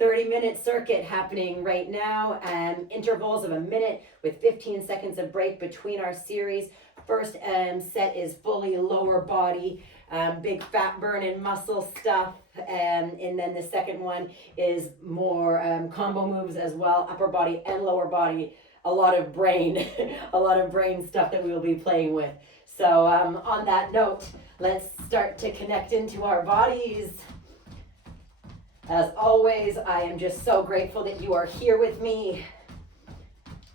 30-minute circuit happening right now, and intervals of a minute with 15 seconds of break between our series. First set is fully lower body, big fat burn and muscle stuff, and then the second one is more combo moves as well, upper body and lower body. A lot of brain, a lot of brain stuff that we will be playing with. So on that note, let's start to connect into our bodies. As always, I am just so grateful that you are here with me.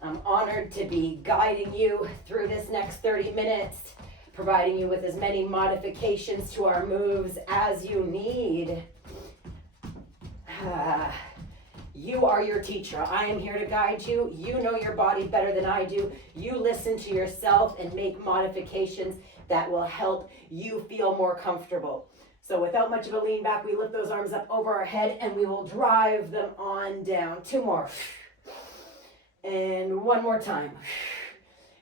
I'm honored to be guiding you through this next 30 minutes, providing you with as many modifications to our moves as you need. You are your teacher. I am here to guide you. You know your body better than I do. You listen to yourself and make modifications that will help you feel more comfortable. So without much of a lean back, we lift those arms up over our head and we will drive them on down. 2 more. And 1 more time.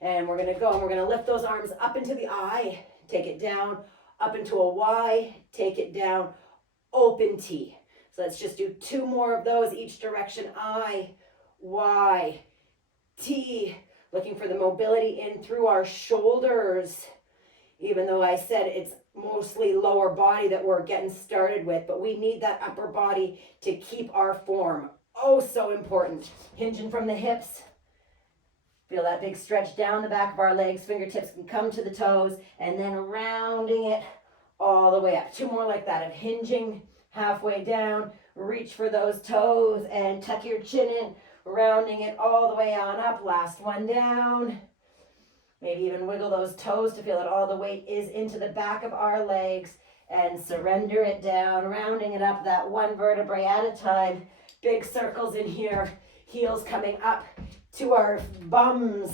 And we're going to go and we're going to lift those arms up into the I, take it down, up into a Y, take it down, open T. So let's just do 2 more of those each direction. I, Y, T. Looking for the mobility in through our shoulders. Even though I said it's mostly lower body that we're getting started with, but we need that upper body to keep our form. Oh, so important. Hinging from the hips. Feel that big stretch down the back of our legs. Fingertips can come to the toes and then rounding it all the way up. 2 more like that of hinging halfway down. Reach for those toes and tuck your chin in, rounding it all the way on up. Last one down. Maybe even wiggle those toes to feel that all the weight is into the back of our legs, and surrender it down, rounding it up that 1 vertebrae at a time. Big circles in here, heels coming up to our bums,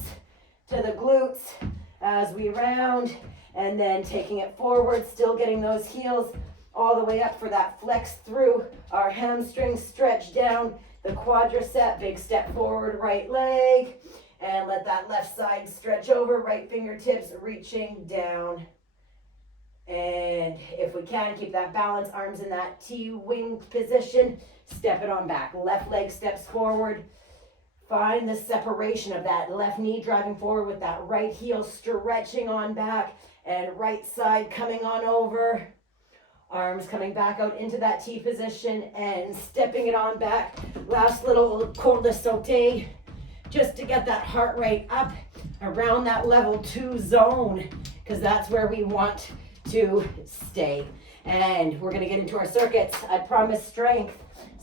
to the glutes as we round, and then taking it forward, still getting those heels all the way up for that flex through our hamstrings, stretch down the quadricep, big step forward, right leg. And let that left side stretch over, right fingertips reaching down. And if we can, keep that balance, arms in that T-wing position. Step it on back. Left leg steps forward. Find the separation of that left knee driving forward with that right heel stretching on back. And right side coming on over. Arms coming back out into that T position and stepping it on back. Last little corde sauté. Just to get that heart rate up around that level 2 zone, because that's where we want to stay. And we're going to get into our circuits. I promise strength.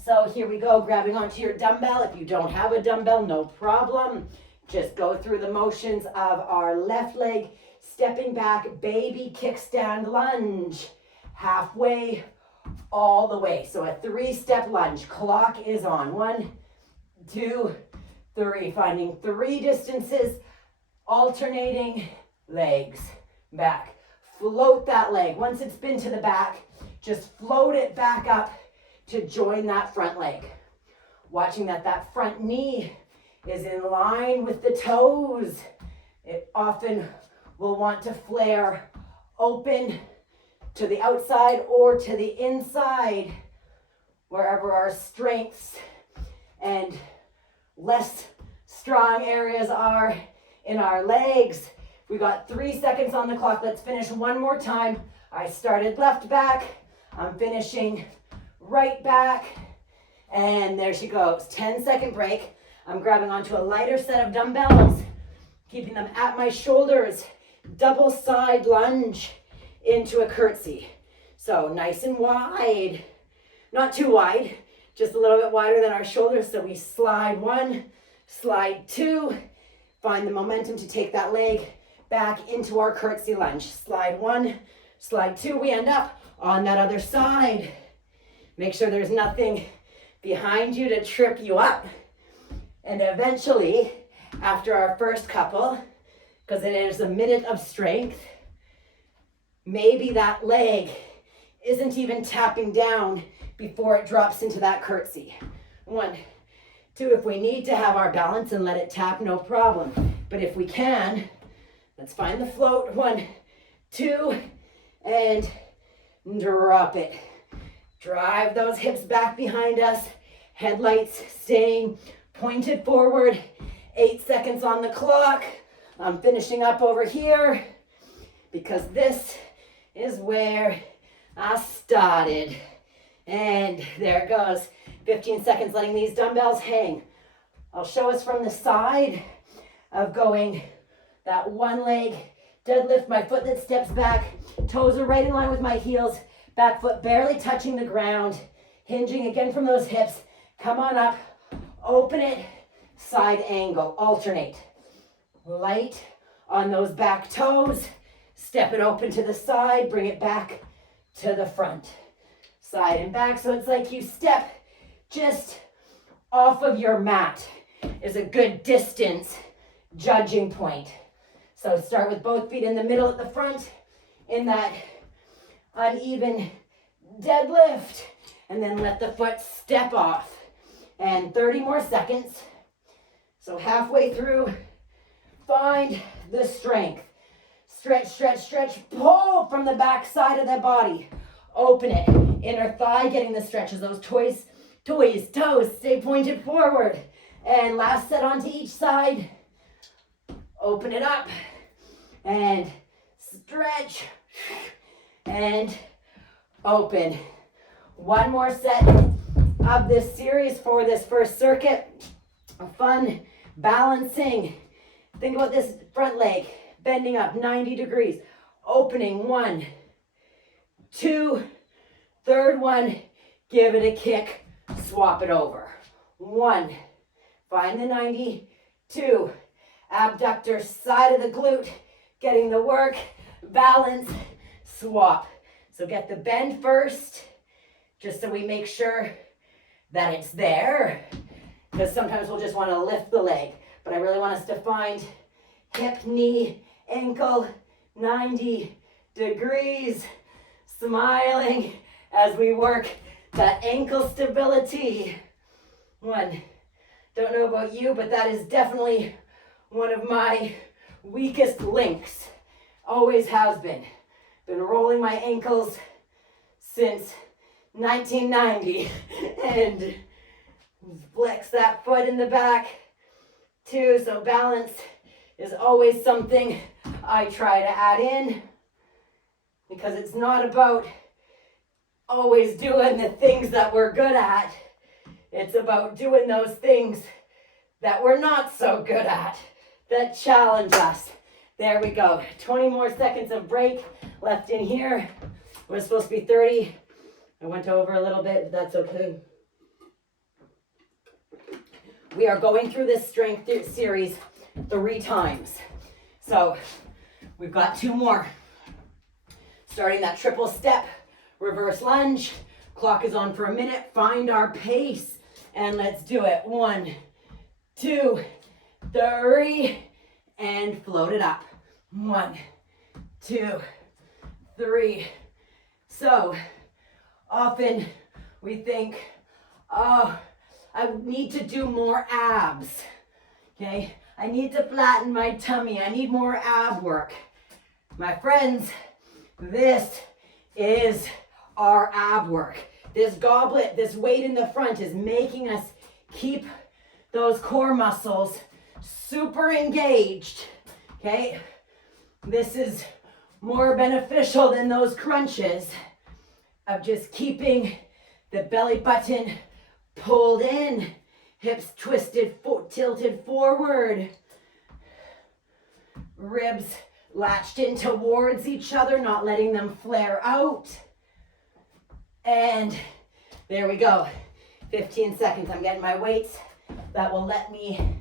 So here we go, grabbing onto your dumbbell. If you don't have a dumbbell, no problem. Just go through the motions of our left leg, stepping back, baby kickstand lunge, halfway, all the way. So a 3-step lunge. Clock is on. 1, 2, 3, finding 3 distances, alternating legs, back. Float that leg. Once it's been to the back, just float it back up to join that front leg. Watching that front knee is in line with the toes. It often will want to flare open to the outside or to the inside, wherever our strengths and less strong areas are in our legs. We got 3 seconds on the clock. Let's finish 1 more time. I started left back. I'm finishing right back. And there she goes. 10-second break. I'm grabbing onto a lighter set of dumbbells, keeping them at my shoulders. Double side lunge into a curtsy. So nice and wide. Not too wide. Just a little bit wider than our shoulders. So we slide 1, slide 2. Find the momentum to take that leg back into our curtsy lunge. Slide 1, slide 2. We end up on that other side. Make sure there's nothing behind you to trip you up. And eventually, after our first couple, because it is a minute of strength, maybe that leg isn't even tapping down before it drops into that curtsy. 1, 2, if we need to have our balance and let it tap, no problem. But if we can, let's find the float. 1, 2, and drop it. Drive those hips back behind us. Headlights staying pointed forward. 8 seconds on the clock. I'm finishing up over here because this is where I started. And there it goes. 15 seconds letting these dumbbells hang. I'll show us from the side of going that one leg deadlift, my foot that steps back, toes are right in line with my heels, back foot barely touching the ground, hinging again from those hips. Come on up, open it, side angle, alternate. Light on those back toes, step it open to the side, bring it back to the front. Side and back, so it's like you step just off of your mat is a good distance judging point. So start with both feet in the middle at the front in that uneven deadlift, and then let the foot step off. And 30 more seconds. So halfway through, find the strength. Stretch, stretch, stretch, pull from the back side of the body. Open it, inner thigh getting the stretches, those toes stay pointed forward. And last set onto each side. Open it up and stretch and open. One more set of this series for this first circuit. Fun balancing. Think about this front leg bending up 90 degrees. Opening, 1, 2, third one, give it a kick, swap it over. 1, find the 90, 2, abductor, side of the glute, getting the work, balance, swap. So get the bend first, just so we make sure that it's there, because sometimes we'll just want to lift the leg, but I really want us to find hip, knee, ankle, 90 degrees, smiling as we work that ankle stability. 1, don't know about you, but that is definitely one of my weakest links. Always has been. Been rolling my ankles since 1990 and flex that foot in the back too. So balance is always something I try to add in, because it's not about always doing the things that we're good at. It's about doing those things that we're not so good at, that challenge us. There we go. 20 more seconds of break left in here. It was supposed to be 30. I went over a little bit, but that's okay. We are going through this strength series 3 times. So we've got 2 more. Starting that triple step, reverse lunge. Clock is on for a minute. Find our pace and let's do it. 1, 2, 3, and float it up. 1, 2, 3. So often we think, oh, I need to do more abs. Okay, I need to flatten my tummy. I need more ab work. My friends, this is our ab work. This goblet, this weight in the front is making us keep those core muscles super engaged. Okay, this is more beneficial than those crunches of just keeping the belly button pulled in, hips twisted, tilted forward, ribs latched in towards each other, not letting them flare out. And there we go. 15 seconds. I'm getting my weights. That will let me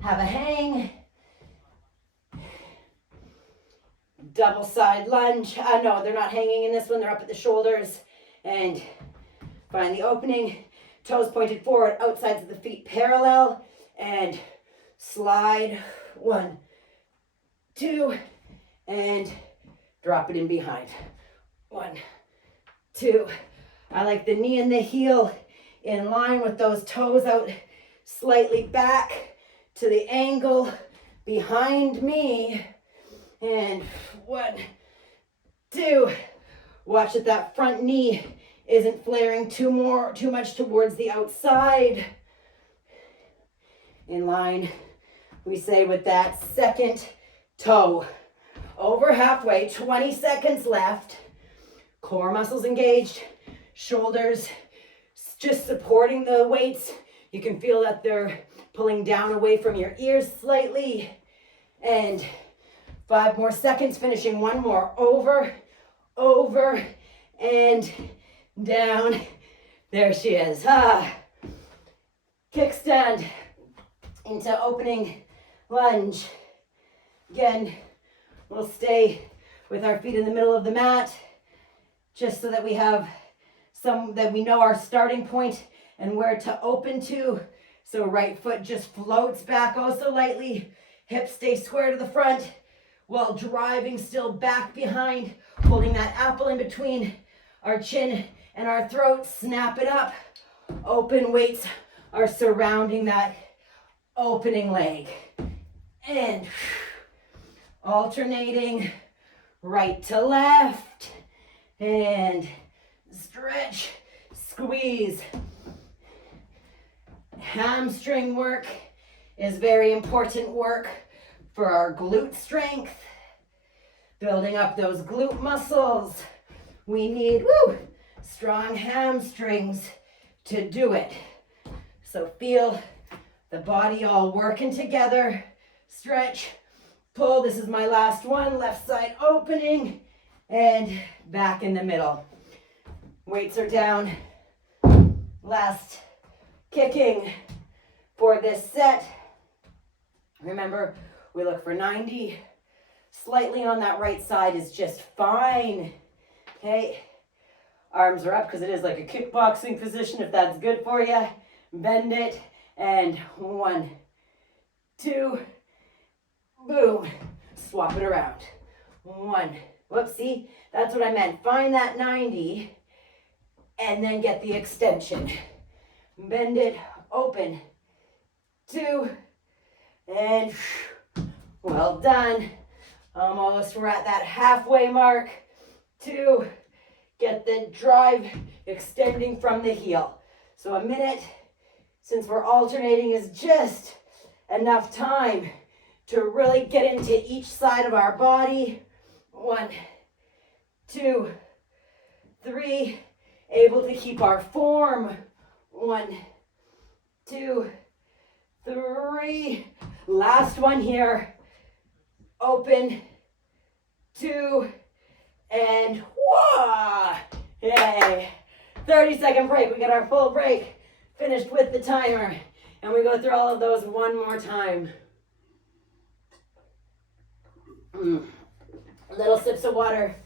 have a hang. Double side lunge. No, they're not hanging in this one. They're up at the shoulders. And find the opening. Toes pointed forward, outsides of the feet parallel. And slide. 1, 2, and drop it in behind. 1, 2. I like the knee and the heel in line with those toes out slightly back to the angle behind me. And 1, 2. Watch it, that front knee isn't flaring too much towards the outside. In line, we say, with that second toe. Over halfway, 20 seconds left. Core muscles engaged, shoulders just supporting the weights. You can feel that they're pulling down away from your ears slightly. And 5 more seconds, finishing one more. Over, and down. There she is. Kickstand into opening lunge. Again, we'll stay with our feet in the middle of the mat, just so that we have that we know our starting point and where to open to. So right foot just floats back oh so lightly. Hips stay square to the front while driving still back behind, holding that apple in between our chin and our throat. Snap it up. Open weights are surrounding that opening leg. And alternating right to left. And stretch, squeeze. Hamstring work is very important work for our glute strength. Building up those glute muscles. We need strong hamstrings to do it. So feel the body all working together. Stretch, pull. This is my last one. Left side opening and back in the middle. Weights are down. Last kicking for this set. Remember, we look for 90. Slightly on that right side is just fine. Okay. Arms are up because it is like a kickboxing position, if that's good for you. Bend it. And 1, 2, boom. Swap it around. 1. Whoops, see? That's what I meant. Find that 90 and then get the extension. Bend it, open. 2, and well done. Almost, we're at that halfway mark. 2, get the drive extending from the heel. So a minute, since we're alternating, is just enough time to really get into each side of our body. 1, 2, 3, able to keep our form. 1, 2, 3. Last one here. Open. 2, and whoa! Yay! 30-second break. We got our full break. Finished with the timer. And we go through all of those one more time. Little sips of water.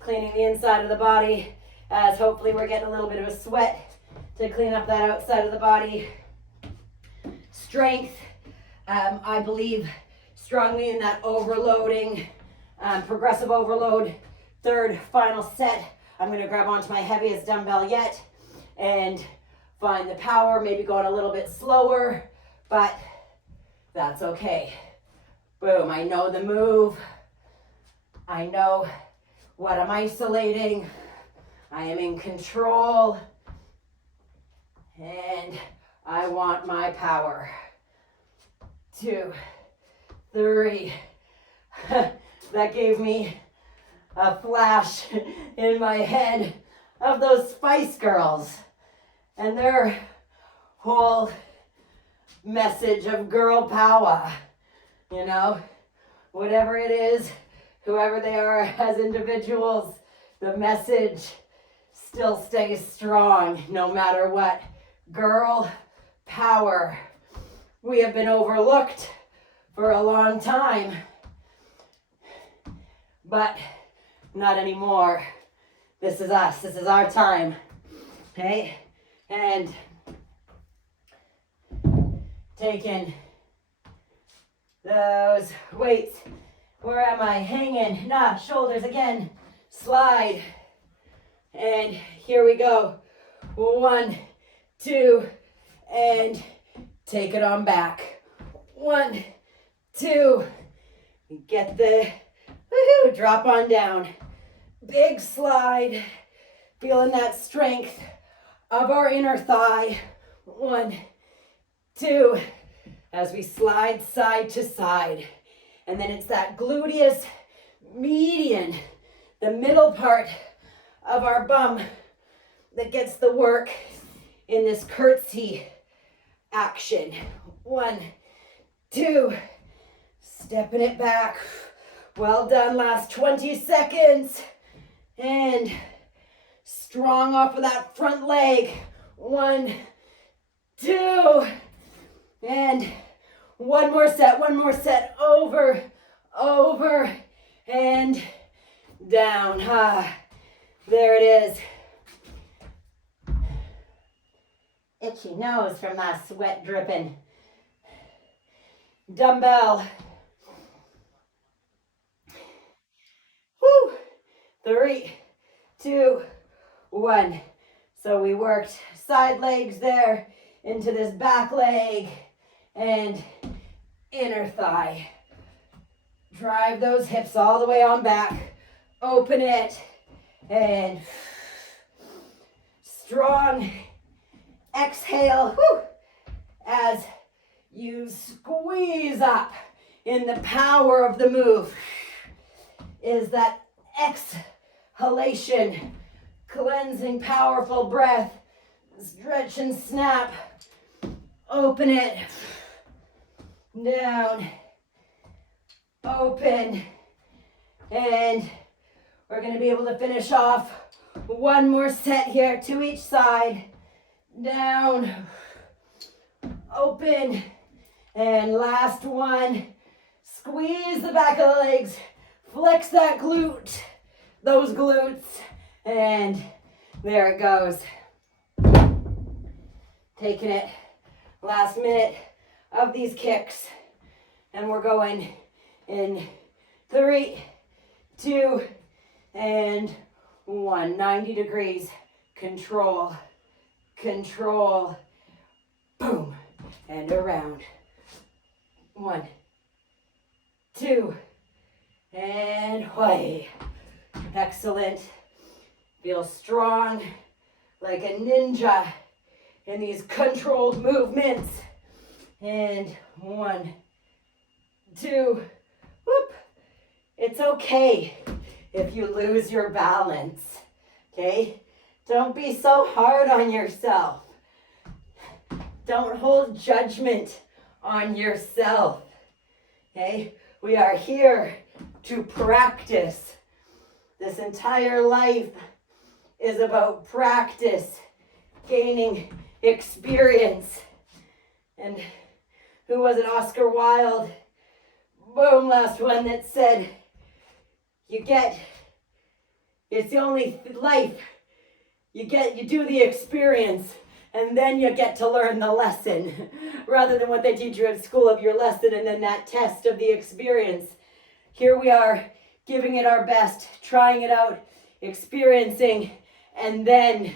Cleaning the inside of the body, as hopefully we're getting a little bit of a sweat to clean up that outside of the body. Strength, I believe strongly in that overloading, progressive overload. Third, final set. I'm going to grab onto my heaviest dumbbell yet and find the power, maybe going a little bit slower, but that's okay. Boom, I know the move. I know what I'm isolating. I am in control. And I want my power. 2, 3. That gave me a flash in my head of those Spice Girls and their whole message of girl power. You know, whatever it is, whoever they are as individuals, the message still stays strong no matter what. Girl power. We have been overlooked for a long time, but not anymore. This is us. This is our time. Okay? And taking those weights. Where am I? Hanging. Shoulders again. Slide. And here we go. 1, 2, and take it on back. 1, 2. Get the woohoo, drop on down. Big slide. Feeling that strength of our inner thigh. 1, 2, as we slide side to side. And then it's that gluteus median, the middle part of our bum that gets the work in this curtsy action. 1, 2, stepping it back. Well done, last 20 seconds. And strong off of that front leg. 1, 2, and one more set, over, and down. There it is. Itchy nose from that sweat dripping. Dumbbell. Woo! 3, 2, 1. So we worked side legs there into this back leg and inner thigh. Drive those hips all the way on back. Open it and strong exhale. Woo, as you squeeze up in the power of the move. Is that exhalation, cleansing, powerful breath. Stretch and snap. Open it. Down. Open. And we're going to be able to finish off one more set here to each side. Down. Open. And last one. Squeeze the back of the legs. Flex that glute. Those glutes. And there it goes. Taking it. Last minute of these kicks. And we're going in 3, 2, and 1. 90 degrees. Control. Control. Boom. And around. 1, 2, and way. Excellent. Feel strong like a ninja in these controlled movements. And 1, 2, whoop. It's okay if you lose your balance, okay? Don't be so hard on yourself. Don't hold judgment on yourself, okay? We are here to practice. This entire life is about practice, gaining experience. And who was it? Oscar Wilde. Boom, last one that said, it's the only life, you do the experience, and then you get to learn the lesson, rather than what they teach you at school of your lesson and then that test of the experience. Here we are, giving it our best, trying it out, experiencing, and then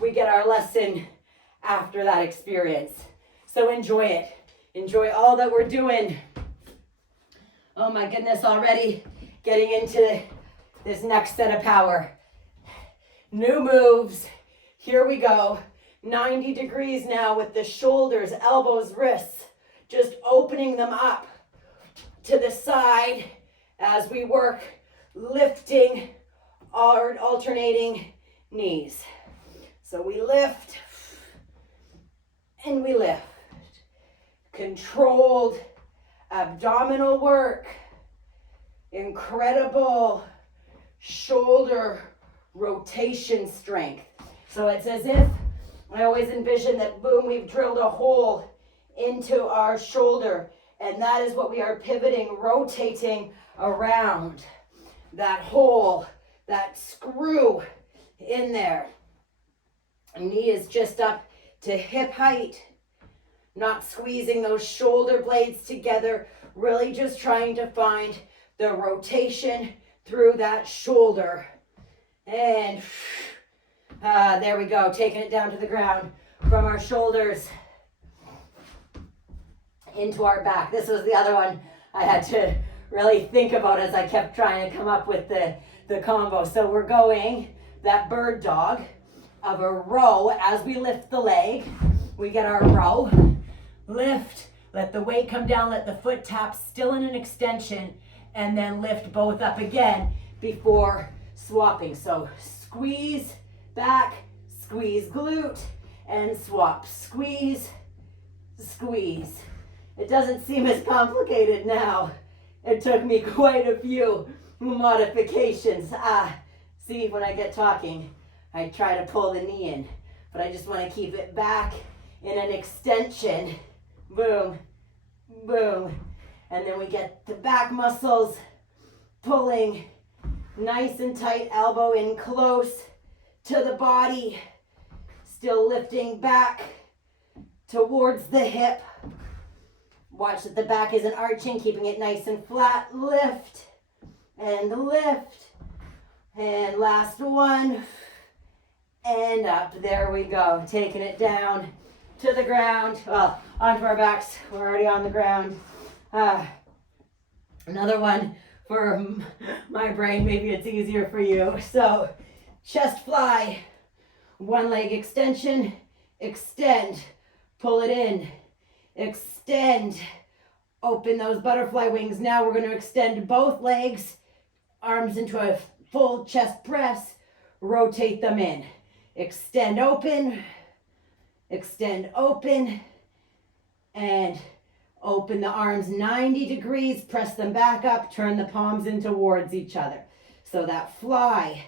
we get our lesson after that experience. So enjoy it. Enjoy all that we're doing. Oh my goodness, already getting into this next set of power. New moves. Here we go. 90 degrees now with the shoulders, elbows, wrists, just opening them up to the side as we work, lifting our alternating knees. So we lift and we lift. Controlled abdominal work. Incredible shoulder rotation strength. So it's as if I always envision that, boom, we've drilled a hole into our shoulder, and that is what we are pivoting, rotating around. That hole, that screw in there. Knee is just up to hip height, not squeezing those shoulder blades together, really just trying to find the rotation through that shoulder. And there we go, taking it down to the ground from our shoulders into our back. This was the other one I had to really think about as I kept trying to come up with the combo. So we're going that bird dog of a row as we lift the leg. We get our row, lift, let the weight come down, let the foot tap still in an extension, and then lift both up again before swapping. So squeeze back, squeeze glute, and swap. Squeeze, squeeze. It doesn't seem as complicated now. It took me quite a few modifications. See, when I get talking, I try to pull the knee in, but I just want to keep it back in an extension. Boom, boom. And then we get the back muscles pulling nice and tight, elbow in close to the body, still lifting back towards the hip. Watch that the back isn't arching, keeping it nice and flat. Lift and lift. And last one. And up. There we go. Taking it down to the ground. Well, onto our backs. We're already on the ground. Another one for my brain. Maybe it's easier for you. So, chest fly. One leg extension. Extend. Pull it in. Extend. Open those butterfly wings. Now we're going to extend both legs. Arms into a full chest press. Rotate them in. Extend open. Extend open. And open the arms 90 degrees. Press them back up. Turn the palms in towards each other. So that fly.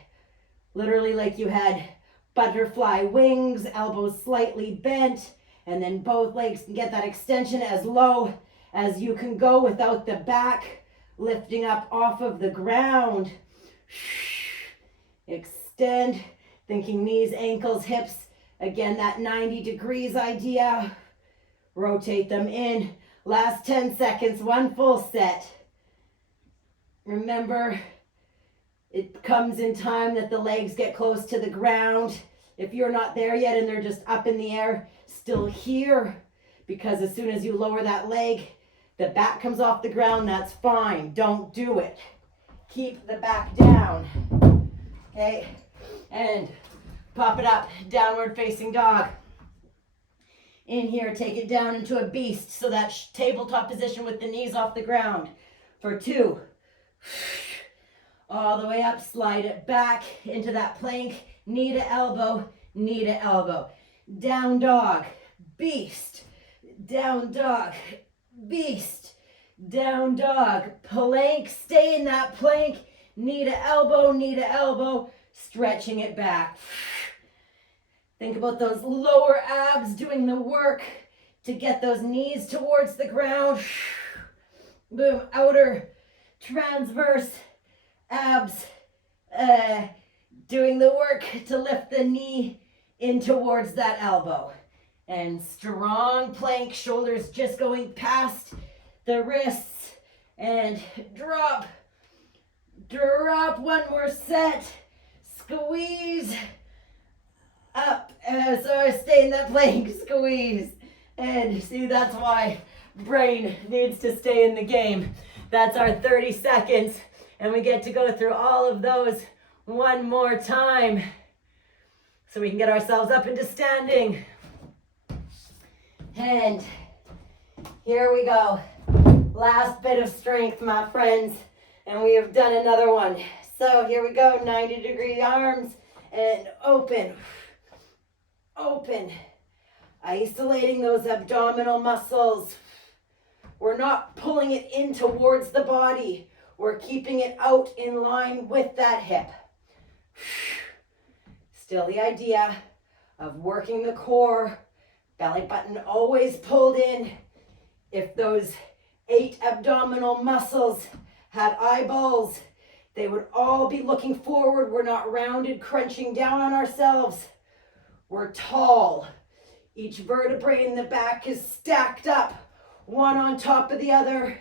Literally like you had butterfly wings. Elbows slightly bent. And then both legs can get that extension as low as you can go without the back lifting up off of the ground. Extend, thinking knees, ankles, hips. Again, that 90 degrees idea. Rotate them in. Last 10 seconds, one full set. Remember, it comes in time that the legs get close to the ground. If you're not there yet and they're just up in the air, still here, because as soon as you lower that leg, the back comes off the ground. That's fine. Don't do it. Keep the back down. Okay, and pop it up. Downward facing dog. In here, take it down into a beast. So that tabletop position with the knees off the ground. For 2. All the way up. Slide it back into that plank. Knee to elbow. Knee to elbow. Down dog. Beast. Down dog. Beast. Down dog. Plank. Stay in that plank. Knee to elbow. Knee to elbow. Stretching it back. Think about those lower abs doing the work to get those knees towards the ground. Boom. Outer transverse abs doing the work to lift the knee in towards that elbow. And strong plank, shoulders just going past the wrists. And drop. Drop. One more set. Squeeze. Up. So stay in that plank. Squeeze. And see, that's why brain needs to stay in the game. That's our 30 seconds. And we get to go through all of those one more time. So we can get ourselves up into standing. And here we go. Last bit of strength, my friends. And we have done another one. So here we go. 90-degree arms. And open. Open. Isolating those abdominal muscles. We're not pulling it in towards the body. We're keeping it out in line with that hip. Still the idea of working the core. Belly button always pulled in. If those 8 abdominal muscles had eyeballs, they would all be looking forward. We're not rounded, crunching down on ourselves. We're tall. Each vertebrae in the back is stacked up, one on top of the other.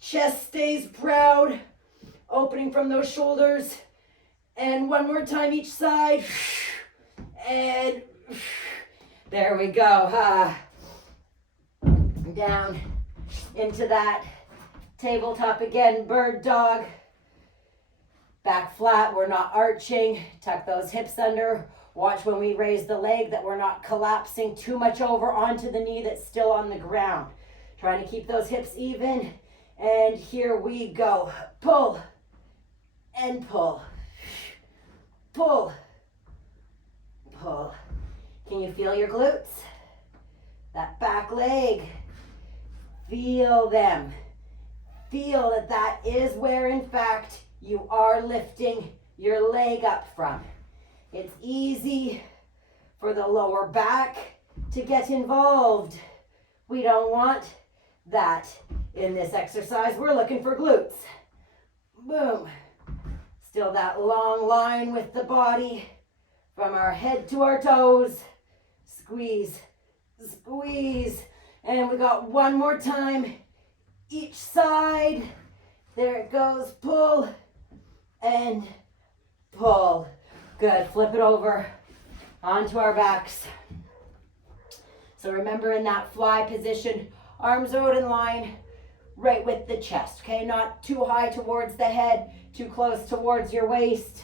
Chest stays proud, opening from those shoulders. And one more time each side. And there we go. Down into that tabletop again, bird dog. Back flat, we're not arching. Tuck those hips under. Watch when we raise the leg that we're not collapsing too much over onto the knee that's still on the ground. Trying to keep those hips even. And here we go. Pull and pull. Pull. Pull. Can you feel your glutes? That back leg. Feel them. Feel that that is where, in fact, you are lifting your leg up from. It's easy for the lower back to get involved. We don't want that in this exercise. We're looking for glutes. Boom. Still that long line with the body from our head to our toes. Squeeze, squeeze. And we got one more time. Each side. There it goes. Pull and pull. Good. Flip it over onto our backs. So remember, in that fly position, arms out in line, right with the chest. Okay, not too high towards the head, too close towards your waist.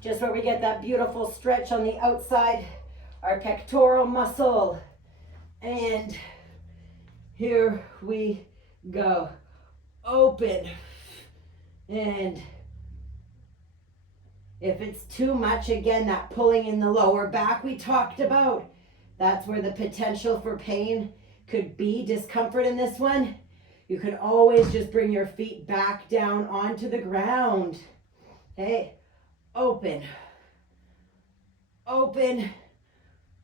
Just where we get that beautiful stretch on the outside, our pectoral muscle. And here we go. Open. And if it's too much, again, that pulling in the lower back we talked about, that's where the potential for pain could be, discomfort in this one. You can always just bring your feet back down onto the ground. Okay, open. Open.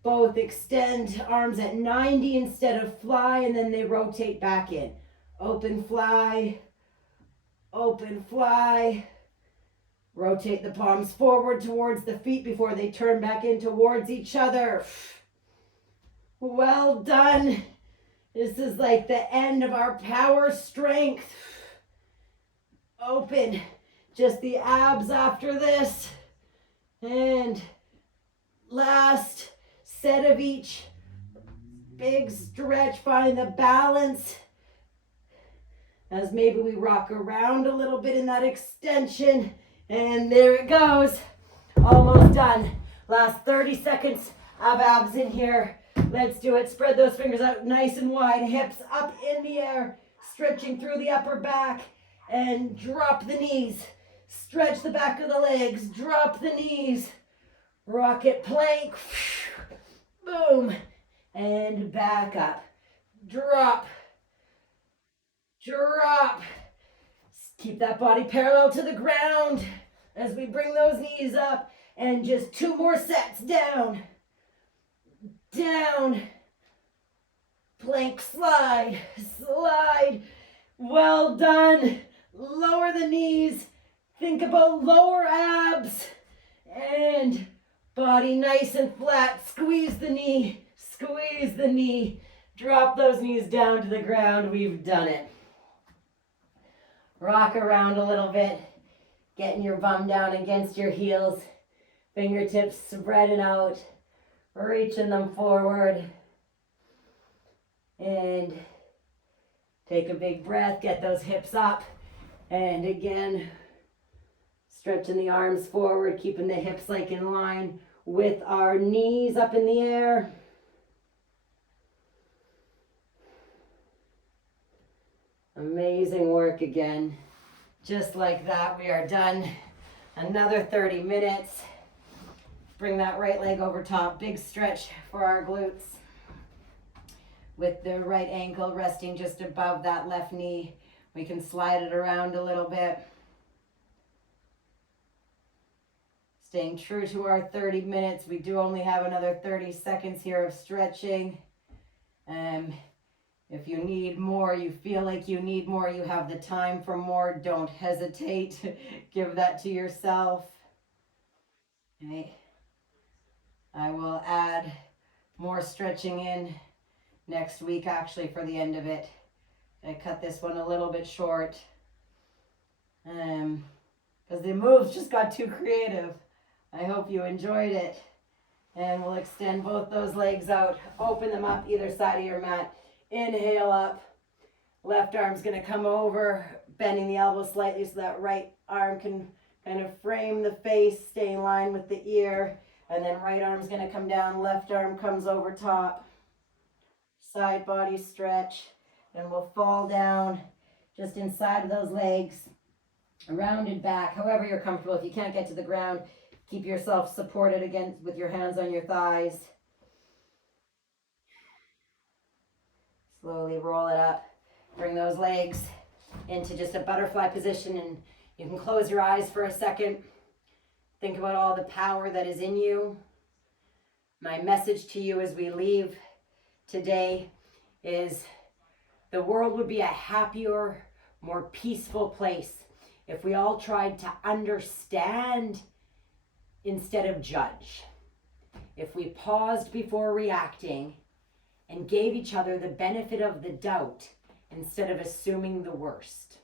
Both extend arms at 90 instead of fly, and then they rotate back in. Open, fly. Open, fly. Rotate the palms forward towards the feet before they turn back in towards each other. Well done. This is like the end of our power strength. Open. Just the abs after this. And last set of each. Big stretch. Find the balance. As maybe we rock around a little bit in that extension. And there it goes. Almost done. Last 30 seconds of abs in here. Let's do it. Spread those fingers out nice and wide. Hips up in the air. Stretching through the upper back. And drop the knees. Stretch the back of the legs. Drop the knees. Rocket plank. Boom. And back up. Drop. Drop. Keep that body parallel to the ground as we bring those knees up. And just 2 more sets. Down. Down. Plank slide. Slide. Well done. Lower the knees. Think about lower abs. And body nice and flat. Squeeze the knee. Squeeze the knee. Drop those knees down to the ground. We've done it. Rock around a little bit. Getting your bum down against your heels. Fingertips spreading out. Reaching them forward. And take a big breath. Get those hips up. And again, stretching the arms forward. Keeping the hips like in line with our knees up in the air. Amazing work again. Just like that, we are done. Another 30 minutes. Bring that right leg over top. Big stretch for our glutes. With the right ankle resting just above that left knee. We can slide it around a little bit. Staying true to our 30 minutes. We do only have another 30 seconds here of stretching. If you need more, you feel like you need more, you have the time for more, don't hesitate. Give that to yourself. Okay. I will add more stretching in next week, actually, for the end of it. I cut this one a little bit short because the moves just got too creative. I hope you enjoyed it. And we'll extend both those legs out, open them up either side of your mat. Inhale up. Left arm's going to come over, bending the elbow slightly so that right arm can kind of frame the face, stay in line with the ear, and then right arm's going to come down, left arm comes over top, side body stretch, and we'll fall down just inside of those legs, rounded back, however you're comfortable. If you can't get to the ground, keep yourself supported against with your hands on your thighs. Slowly roll it up, bring those legs into just a butterfly position, and you can close your eyes for a second. Think about all the power that is in you. My message to you as we leave today is the world would be a happier, more peaceful place if we all tried to understand instead of judge. If we paused before reacting and gave each other the benefit of the doubt instead of assuming the worst.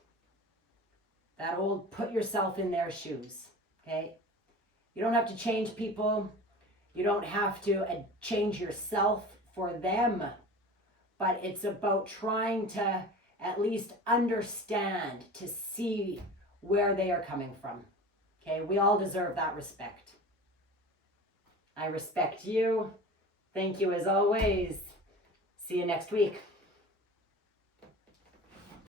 That old put yourself in their shoes, okay? You don't have to change people. You don't have to change yourself for them. But it's about trying to at least understand, to see where they are coming from. Okay, we all deserve that respect. I respect you. Thank you as always. See you next week.